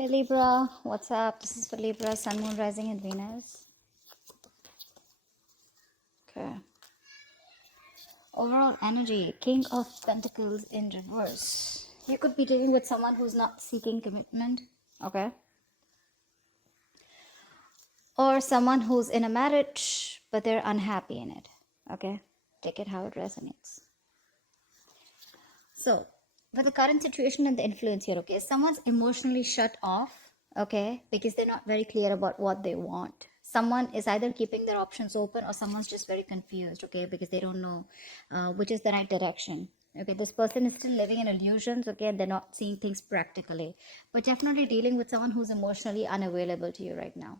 Hey Libra, what's up? This is for Libra, Sun, Moon, Rising, and Venus. Okay. Overall energy, King of Pentacles in reverse. You could be dealing with someone who's not seeking commitment, okay? Or someone who's in a marriage, but they're unhappy in it, okay? Take it how it resonates. So, with the current situation and the influence here, okay, someone's emotionally shut off, okay, because they're not very clear about what they want. Someone is either keeping their options open or someone's just very confused, okay, because they don't know which is the right direction. Okay, this person is still living in illusions, okay, and they're not seeing things practically, but definitely dealing with someone who's emotionally unavailable to you right now.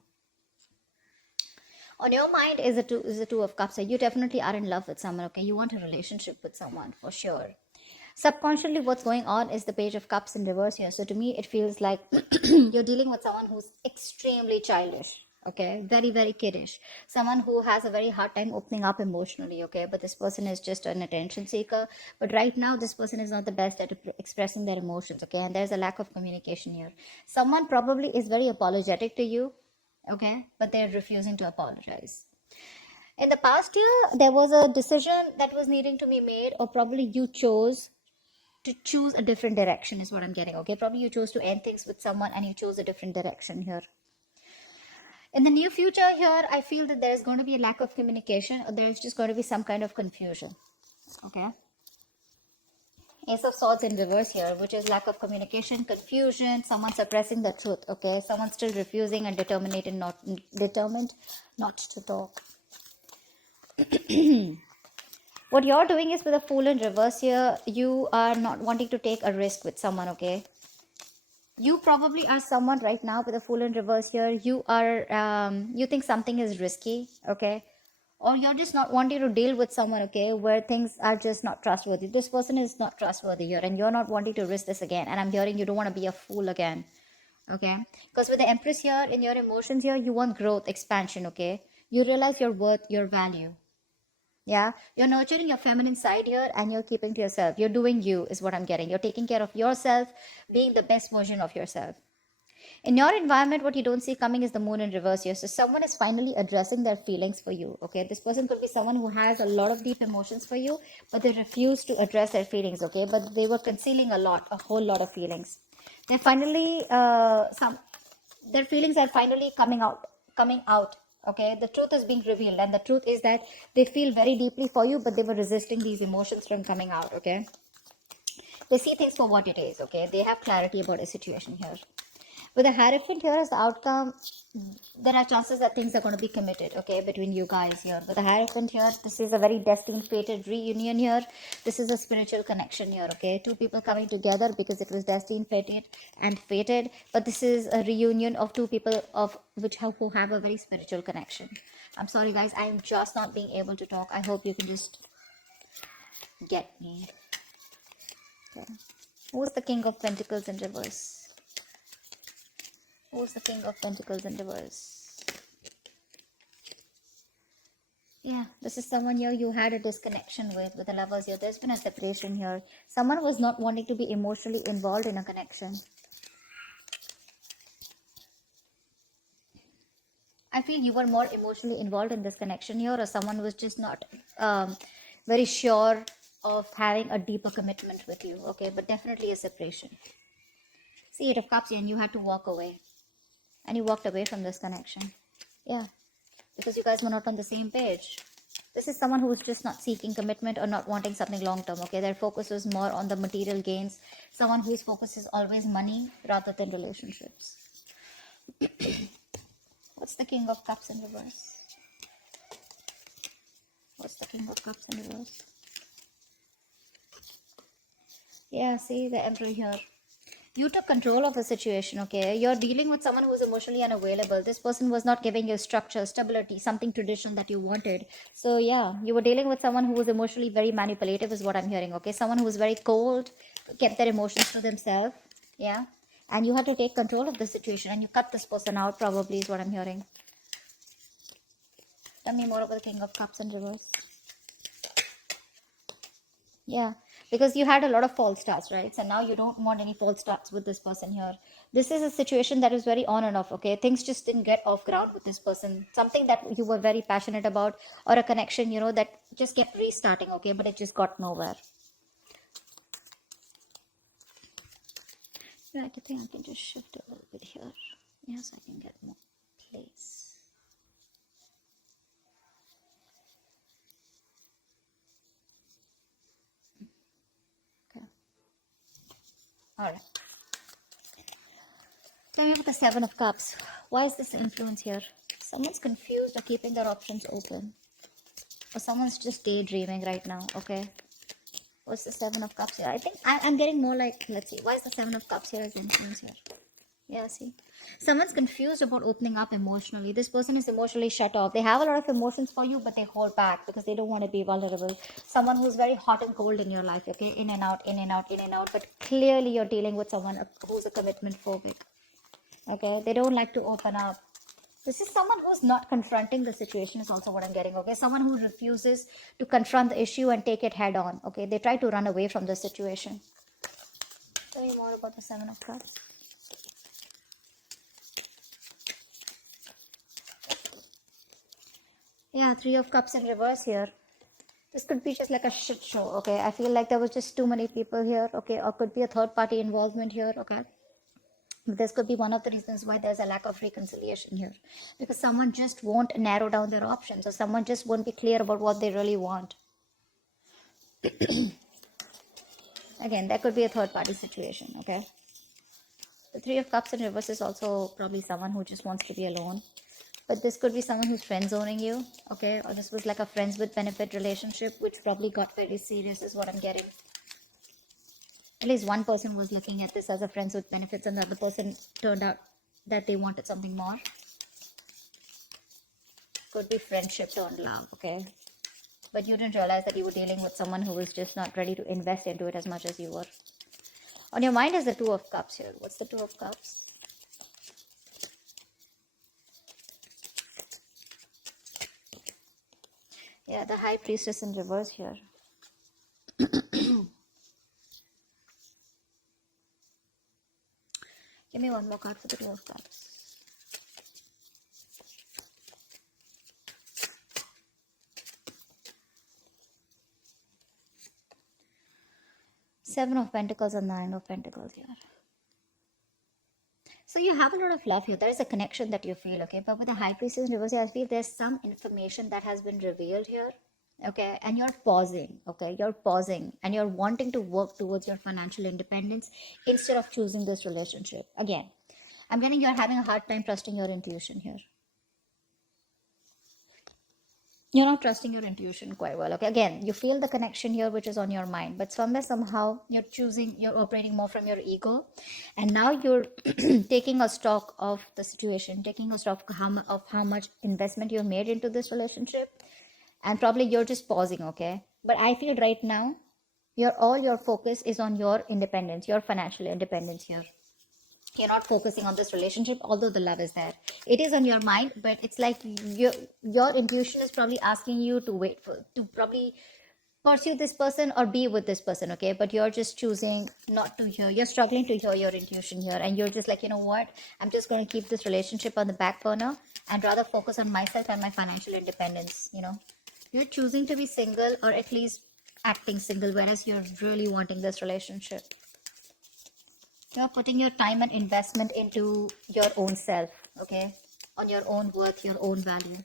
On your mind is the two of cups. So you definitely are in love with someone, okay, you want a relationship with someone for sure. Subconsciously, what's going on is the page of cups in reverse here. So to me, it feels like you're dealing with someone who's extremely childish, okay, very, very kiddish, someone who has a very hard time opening up emotionally, okay, but this person is just an attention seeker. But right now, this person is not the best at expressing their emotions, okay, and there's a lack of communication here. Someone probably is very apologetic to you, okay, but they're refusing to apologize. In the past year, there was a decision that was needing to be made, or probably you chose to choose a different direction, is what I'm getting, okay? Probably you chose to end things with someone and you chose a different direction here. In the near future here, I feel that there's going to be a lack of communication, or there's just going to be some kind of confusion, okay? Ace of Swords in reverse here, which is lack of communication, confusion, someone suppressing the truth, okay? Someone still refusing and determined not to talk. What you're doing is, with a Fool in reverse here, you are not wanting to take a risk with someone, okay? You probably are someone right now with a Fool in reverse here. You are, you think something is risky, okay? Or you're just not wanting to deal with someone, okay, where things are just not trustworthy. This person is not trustworthy here, and you're not wanting to risk this again. And I'm hearing you don't want to be a fool again, okay? Because with the Empress here, in your emotions here, you want growth, expansion, okay? You realize your worth, your value. Yeah, you're nurturing your feminine side here and you're keeping to yourself. You're doing you, is what I'm getting. You're taking care of yourself, being the best version of yourself. In your environment, what you don't see coming is the Moon in reverse here. So someone is finally addressing their feelings for you, okay? This person could be someone who has a lot of deep emotions for you, but they refuse to address their feelings, okay? But they were concealing a whole lot of feelings. They're finally, their feelings are finally coming out, okay? The truth is being revealed, and the truth is that they feel very deeply for you, but they were resisting these emotions from coming out, okay? They see things for what it is, okay? They have clarity about a situation here. With the Hierophant here as the outcome, there are chances that things are going to be committed, okay, between you guys here. With the Hierophant here, this is a very destined, fated reunion here. This is a spiritual connection here, okay? Two people coming together because it was destined, fated, and fated. But this is a reunion of two people who have a very spiritual connection. I'm sorry, guys. I'm just not being able to talk. I hope you can just get me. Okay. Who's the King of Pentacles in reverse? Who's the King of Pentacles in reverse? Yeah, this is someone here you had a disconnection with the Lovers here. There's been a separation here. Someone was not wanting to be emotionally involved in a connection. I feel you were more emotionally involved in this connection here, or someone was just not very sure of having a deeper commitment with you, okay? But definitely a separation. See, Eight of Cups here, and you had to walk away. And you walked away from this connection. Yeah, because you guys were not on the same page. This is someone who is just not seeking commitment or not wanting something long term, okay? Their focus is more on the material gains. Someone whose focus is always money rather than relationships. What's the King of Cups in reverse? What's the King of Cups in reverse? Yeah, see the Emperor here. You took control of the situation, okay? You're dealing with someone who's emotionally unavailable. This person was not giving you structure, stability, something traditional that you wanted. So yeah, you were dealing with someone who was emotionally very manipulative, is what I'm hearing, okay? Someone who was very cold, kept their emotions to themselves, yeah? And you had to take control of the situation and you cut this person out, probably, is what I'm hearing. Tell me more about the King of Cups in reverse. Yeah, because you had a lot of false starts, right? So now you don't want any false starts with this person here. This is a situation that is very on and off, okay? Things just didn't get off ground with this person. Something that you were very passionate about, or a connection, that just kept restarting, okay? But it just got nowhere. Right, I think I can just shift a little bit here. Yes, I can get more place. Okay. All right. Tell me about the Seven of Cups. Why is this influence here? Someone's confused or keeping their options open. Or someone's just daydreaming right now, okay? What's the Seven of Cups here? I think I'm getting more like, let's see, why is the Seven of Cups here as influence here? Yeah, see. Someone's confused about opening up emotionally. This person is emotionally shut off. They have a lot of emotions for you, but they hold back because they don't want to be vulnerable. Someone who's very hot and cold in your life, okay? In and out, in and out, in and out. But clearly you're dealing with someone who's a commitment phobic, okay? They don't like to open up. This is someone who's not confronting the situation is also what I'm getting, okay? Someone who refuses to confront the issue and take it head on, okay? They try to run away from the situation. Tell me more about the Seven of Cups. Yeah, Three of Cups in reverse here. This could be just like a shit show, okay? I feel like there was just too many people here, okay? Or could be a third party involvement here, okay? This could be one of the reasons why there's a lack of reconciliation here. Because someone just won't narrow down their options, or someone just won't be clear about what they really want. Again, that could be a third party situation, okay? The Three of Cups in reverse is also probably someone who just wants to be alone. But this could be someone who's friend zoning you, okay? Or this was like a friends with benefit relationship, which probably got very serious, is what I'm getting. At least one person was looking at this as a friends with benefits, and the other person turned out that they wanted something more. Could be friendship turned love, okay? But you didn't realize that you were dealing with someone who was just not ready to invest into it as much as you were. On your mind is the Two of Cups here. What's the Two of Cups? Yeah, the High Priestess in reverse here. Give me one more card for the Two of Cups. Seven of Pentacles and Nine of Pentacles here. So you have a lot of love here. There is a connection that you feel, okay? But with the High Priestess in reverse, I feel there's some information that has been revealed here, okay? And you're pausing, okay? You're pausing and you're wanting to work towards your financial independence instead of choosing this relationship. Again, I'm getting you're having a hard time trusting your intuition here. You're not trusting your intuition quite well, okay? Again, you feel the connection here which is on your mind, but somewhere somehow you're operating more from your ego, and now you're taking a stock of the situation, taking a stock of how much investment you've made into this relationship, and probably you're just pausing, okay? But I feel right now your focus is on your independence, your financial independence here. You're not focusing on this relationship, although the love is there. It is on your mind, but it's like your intuition is probably asking you to wait for to probably pursue this person or be with this person, okay? But you're just choosing not to hear. You're struggling to hear your intuition here, and you're just like, you know what? I'm just going to keep this relationship on the back burner and rather focus on myself and my financial independence. You're choosing to be single, or at least acting single, whereas you're really wanting this relationship. You're putting your time and investment into your own self, okay? On your own worth, your own value.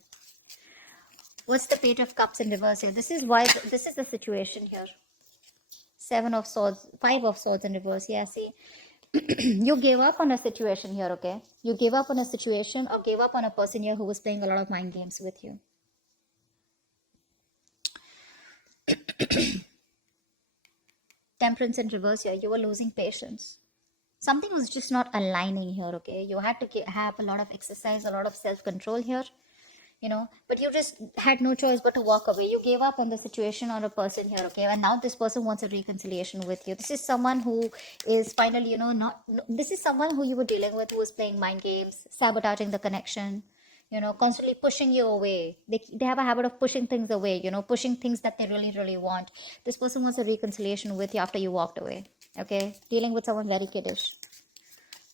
What's the Page of Cups in reverse here? This is the situation here. Seven of Swords, Five of Swords in reverse. Yeah, see, you gave up on a situation here, okay? You gave up on a situation or gave up on a person here who was playing a lot of mind games with you. Temperance in reverse here. You were losing patience. Something was just not aligning here, okay? You had to have a lot of exercise, a lot of self-control here, but you just had no choice but to walk away. You gave up on the situation or a person here, okay? And now this person wants a reconciliation with you. This is someone who is finally, this is someone who you were dealing with who was playing mind games, sabotaging the connection, constantly pushing you away. They have a habit of pushing things away, pushing things that they really, really want. This person wants a reconciliation with you after you walked away. Okay, dealing with someone very kiddish.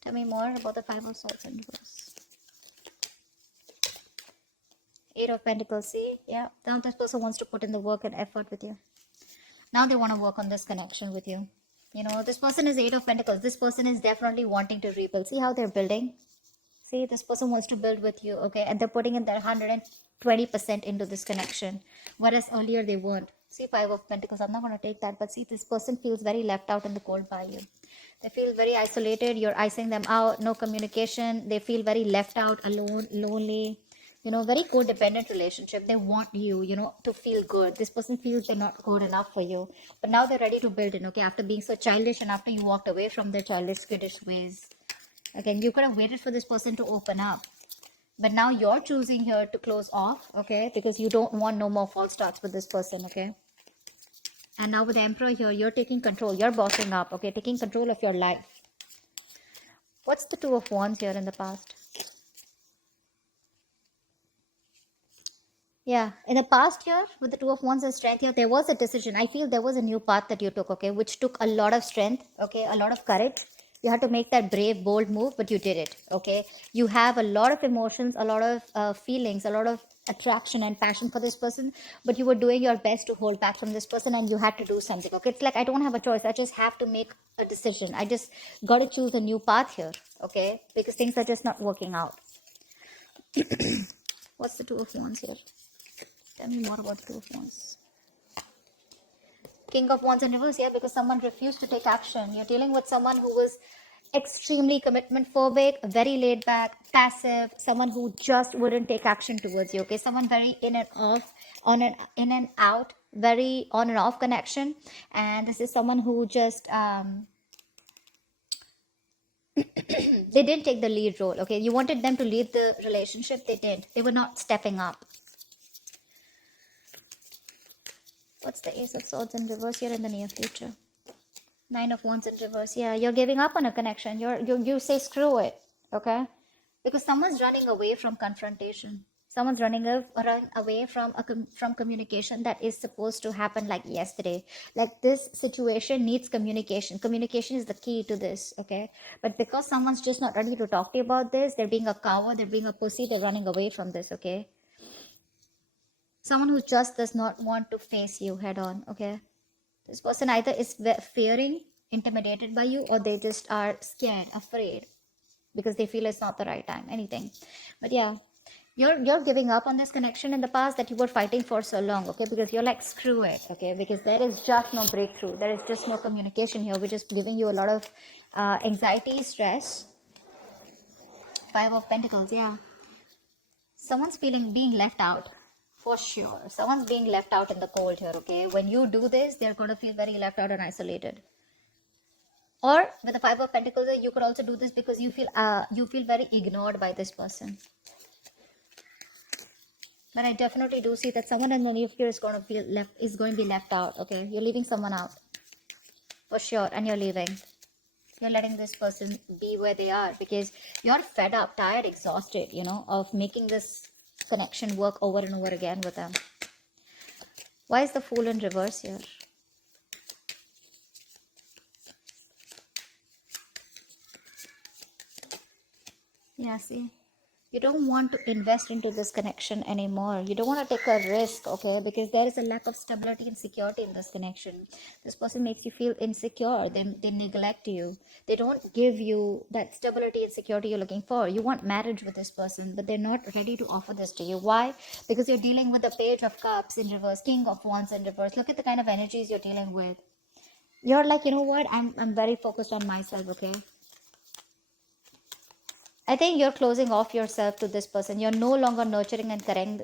Tell me more about the Five of Swords in reverse. Eight of Pentacles. See, yeah, now this person wants to put in the work and effort with you. Now they want to work on this connection with you. This person is Eight of Pentacles. This person is definitely wanting to rebuild. See how they're building? See, this person wants to build with you, okay? And they're putting in their 120% into this connection, whereas earlier they weren't. See, Five of Pentacles, I'm not going to take that, but see, this person feels very left out in the cold by you. They feel very isolated. You're icing them out, no communication. They feel very left out, alone, lonely. Very codependent relationship. They want you, to feel good. This person feels they're not good enough for you. But now they're ready to build in, okay? After being so childish and after you walked away from their childish, kiddish ways. Again, you could have waited for this person to open up. But now you're choosing here to close off, okay? Because you don't want no more false starts with this person, okay? And now with the Emperor here, you're taking control. You're bossing up, okay? Taking control of your life. What's the Two of Wands here in the past? Yeah, in the past year, with the Two of Wands and Strength here, there was a decision. I feel there was a new path that you took, okay, which took a lot of strength, okay, a lot of courage. You had to make that brave, bold move, but you did it, okay. You have a lot of emotions, a lot of feelings, a lot of attraction and passion for this person, but you were doing your best to hold back from this person and you had to do something, okay. It's like, I don't have a choice. I just have to make a decision. I just got to choose a new path here, okay, because things are just not working out. What's the Two of Wands here? Tell me more about Two of Wands. King of Wands in reverse, yeah, because someone refused to take action. You're dealing with someone who was extremely commitment phobic, very laid back, passive, someone who just wouldn't take action towards you, okay? Someone very in and off, in and out, very on and off connection. And this is someone who just, they didn't take the lead role, okay? You wanted them to lead the relationship, they didn't. They were not stepping up. What's the Ace of Swords in reverse here in the near future? Nine of Wands in reverse. Yeah, you're giving up on a connection. You say screw it, okay? Because someone's running away from confrontation. Someone's running away from communication that is supposed to happen like yesterday. Like, this situation needs communication. Communication is the key to this, okay? But because someone's just not ready to talk to you about this, they're being a coward, they're being a pussy, they're running away from this, okay? Someone who just does not want to face you head on, okay? This person either is fearing, intimidated by you, or they just are scared, afraid, because they feel it's not the right time, anything. But yeah, you're giving up on this connection in the past that you were fighting for so long, okay? Because you're like, screw it, okay? Because there is just no breakthrough. There is just no communication here, which is giving you a lot of anxiety, stress. Five of Pentacles, yeah. Someone's being left out. For sure. Someone's being left out in the cold here, okay? When you do this, they're going to feel very left out and isolated. Or with the Five of Pentacles, you could also do this because you feel very ignored by this person. But I definitely do see that someone in the near future is going to be left out, okay? You're leaving someone out. For sure. And you're leaving. You're letting this person be where they are because you're fed up, tired, exhausted, of making this connection work over and over again with them. Why is the Fool in reverse here? Yeah, see, you don't want to invest into this connection anymore. You don't want to take a risk, okay? Because there is a lack of stability and security in this connection. This person makes you feel insecure. They neglect you. They don't give you that stability and security you're looking for. You want marriage with this person, but they're not ready to offer this to you. Why? Because you're dealing with the Page of Cups in reverse, King of Wands in reverse. Look at the kind of energies you're dealing with. You're like, you know what? I'm very focused on myself, okay? I think you're closing off yourself to this person. You're no longer nurturing and caring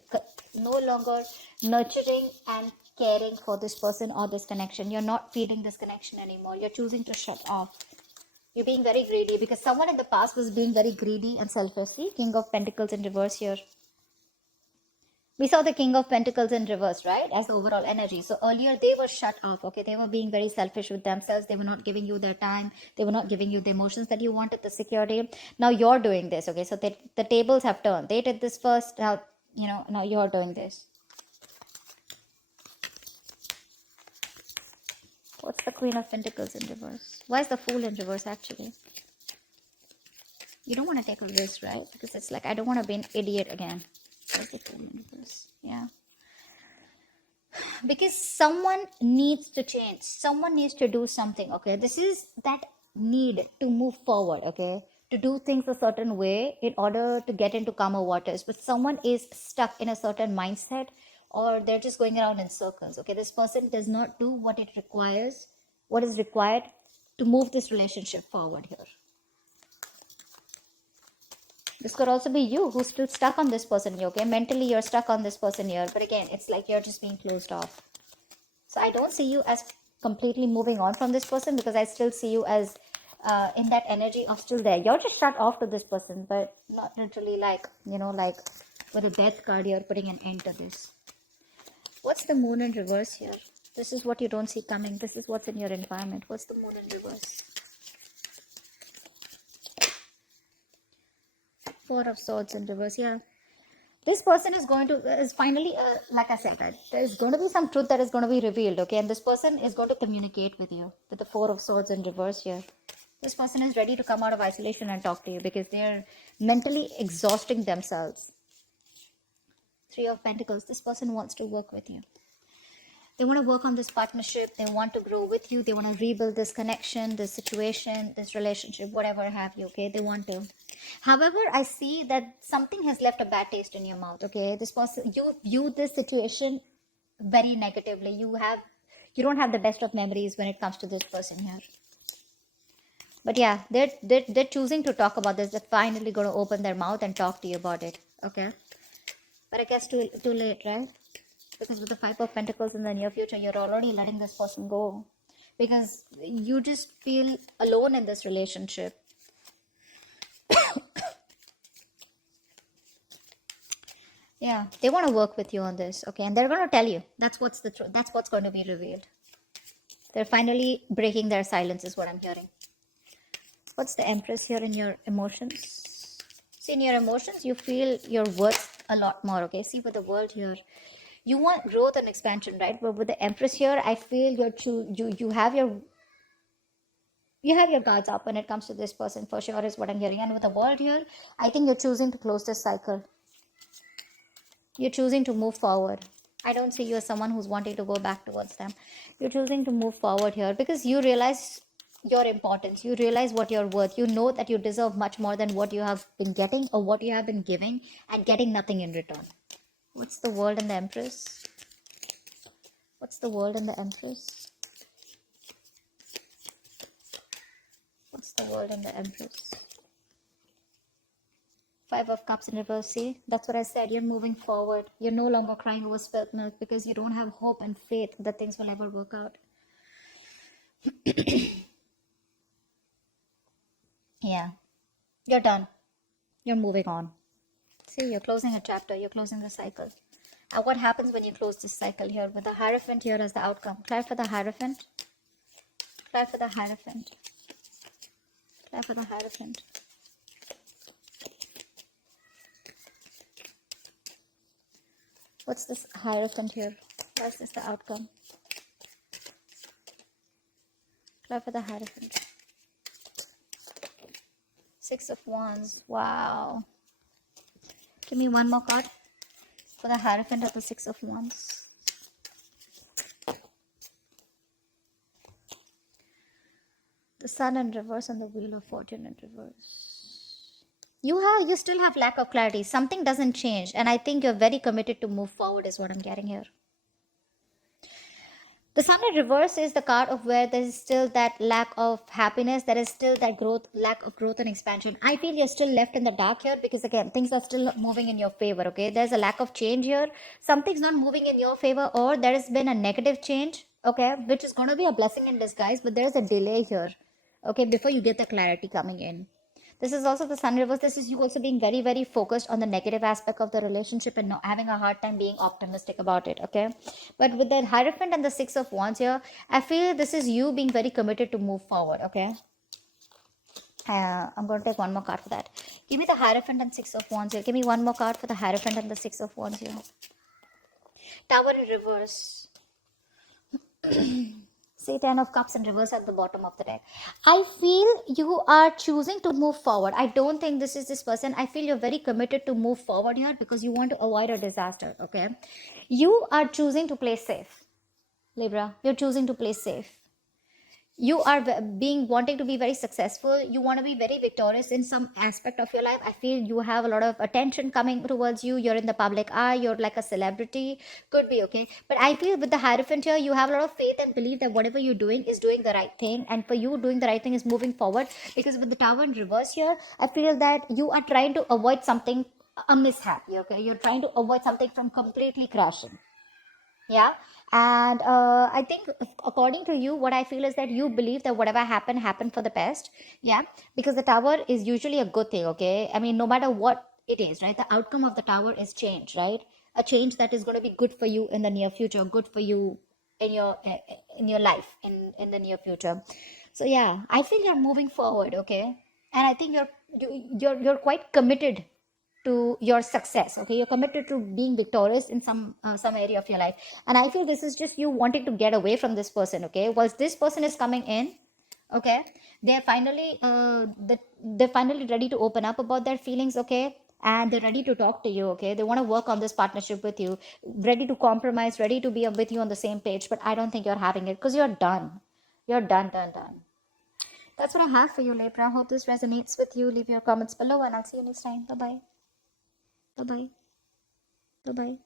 for this person or this connection. You're not feeding this connection anymore. You're choosing to shut off. You're being very greedy because someone in the past was being very greedy and selfish. See, King of Pentacles in reverse here. We saw the King of Pentacles in reverse, right? As the overall energy. So earlier they were shut off, okay? They were being very selfish with themselves. They were not giving you their time. They were not giving you the emotions that you wanted, the security. Now you're doing this, okay? So the tables have turned. They did this first. Now, now you're doing this. What's the Queen of Pentacles in reverse? Why is the Fool in reverse, actually? You don't want to take a risk, right? Because it's like, I don't want to be an idiot again. What's the Fool in reverse? Yeah. Because someone needs to change, someone needs to do something, okay? This is that need to move forward, okay, to do things a certain way in order to get into calmer waters. But someone is stuck in a certain mindset, or they're just going around in circles, okay? This person does not do what it requires, what is required to move this relationship forward here. This could also be you who's still stuck on this person here, okay? Mentally, you're stuck on this person here. But again, it's like you're just being closed off. So I don't see you as completely moving on from this person, because I still see you as in that energy of still there. You're just shut off to this person, but not literally like, like with a death card, you're putting an end to this. What's the Moon in reverse here? This is what you don't see coming. This is what's in your environment. What's the Moon in reverse? Four of Swords in reverse. Yeah, this person is finally like I said, that there's going to be some truth that is going to be revealed, okay? And this person is going to communicate with you with the Four of Swords in reverse here. This person is ready to come out of isolation and talk to you, because they're mentally exhausting themselves. Three of Pentacles. This person wants to work with you. They want to work on this partnership. They want to grow with you. They want to rebuild this connection, this situation, this relationship, whatever have you, okay? They want to. However, I see that something has left a bad taste in your mouth, okay? This person, you view this situation very negatively. You don't have the best of memories when it comes to this person here. But yeah, they're choosing to talk about this. They're finally going to open their mouth and talk to you about it, okay? But I guess too late, right? Because with the Five of Pentacles in the near future, you're already letting this person go, because you just feel alone in this relationship. Yeah, they want to work with you on this, okay? And they're going to tell you. That's what's the truth. That's what's going to be revealed. They're finally breaking their silence, is what I'm hearing. What's the Empress here in your emotions? See, in your emotions, you feel your worth a lot more, okay? See, with the World here, you want growth and expansion, right? But with the Empress here, I feel you have your guards up when it comes to this person, for sure, is what I'm hearing. And with the World here, I think you're choosing to close this cycle. You're choosing to move forward. I don't see you as someone who's wanting to go back towards them. You're choosing to move forward here because you realize your importance. You realize what you're worth. You know that you deserve much more than what you have been getting or what you have been giving and getting nothing in return. What's the World and the Empress? What's the World and the Empress? What's the World and the Empress? Five of Cups in reverse. See, that's what I said. You're moving forward. You're no longer crying over spilt milk because you don't have hope and faith that things will ever work out. Yeah, you're done. You're moving on. See, you're closing a chapter. You're closing the cycle. And what happens when you close this cycle here with the Hierophant here as the outcome? Clear for the Hierophant. Clear for the Hierophant. Clear for the Hierophant. What's this Hierophant here? Why is this the outcome? Clear for the Hierophant. Six of Wands. Wow. Give me one more card for the Hierophant of the Six of Wands. The Sun in reverse and the Wheel of Fortune in reverse. You still have lack of clarity. Something doesn't change, and I think you're very committed to move forward is what I'm getting here. The Sun in reverse is the card of where there is still that lack of happiness. There is still that lack of growth and expansion. I feel you're still left in the dark here because, again, things are still not moving in your favor, okay? There's a lack of change here. Something's not moving in your favor, or there has been a negative change, okay, which is going to be a blessing in disguise, but there's a delay here, okay, before you get the clarity coming in. This is also the sun reverse. This is you also being very, very focused on the negative aspect of the relationship and not having a hard time being optimistic about it. Okay. But with the Hierophant and the Six of Wands here, I feel this is you being very committed to move forward. Okay. I'm going to take one more card for that. Give me the Hierophant and Six of Wands here. Give me one more card for the Hierophant and the Six of Wands here. Tower in reverse. Say 10 of Cups in reverse at the bottom of the deck. I feel you are choosing to move forward. I don't think this is this person. I feel you're very committed to move forward here because you want to avoid a disaster. Okay. You are choosing to play safe. Libra, you're choosing to play safe. You are being wanting to be very successful. You want to be very victorious in some aspect of your life. I feel you have a lot of attention coming towards you. You're in the public eye. You're like a celebrity. Could be, okay. But I feel with the Hierophant here, you have a lot of faith and belief that whatever you're doing is doing the right thing, and for you doing the right thing is moving forward. Because with the Tower in reverse here, I feel that you are trying to avoid something, a mishap. Okay, you're trying to avoid something from completely crashing. Yeah. And I think according to you, what I feel is that you believe that whatever happened for the best. Yeah. Because the tower is usually a good thing. Okay. I mean, no matter what it is, right, the outcome of the tower is change, right? A change that is going to be good for you in the near future, good for you in your life in the near future. So yeah, I feel you're moving forward. Okay. And I think you're quite committed to your success. Okay, you're committed to being victorious in some area of your life. And I feel this is just you wanting to get away from this person. Okay, once this person is coming in, okay, they're finally they're finally ready to open up about their feelings. Okay, and they're ready to talk to you. Okay, they want to work on this partnership with you, ready to compromise, ready to be with you on the same page. But I don't think you're having it because you're done. That's what I have for you, Libra. Hope this resonates with you. Leave your comments below and I'll see you next time. Bye bye. Bye bye. Bye bye.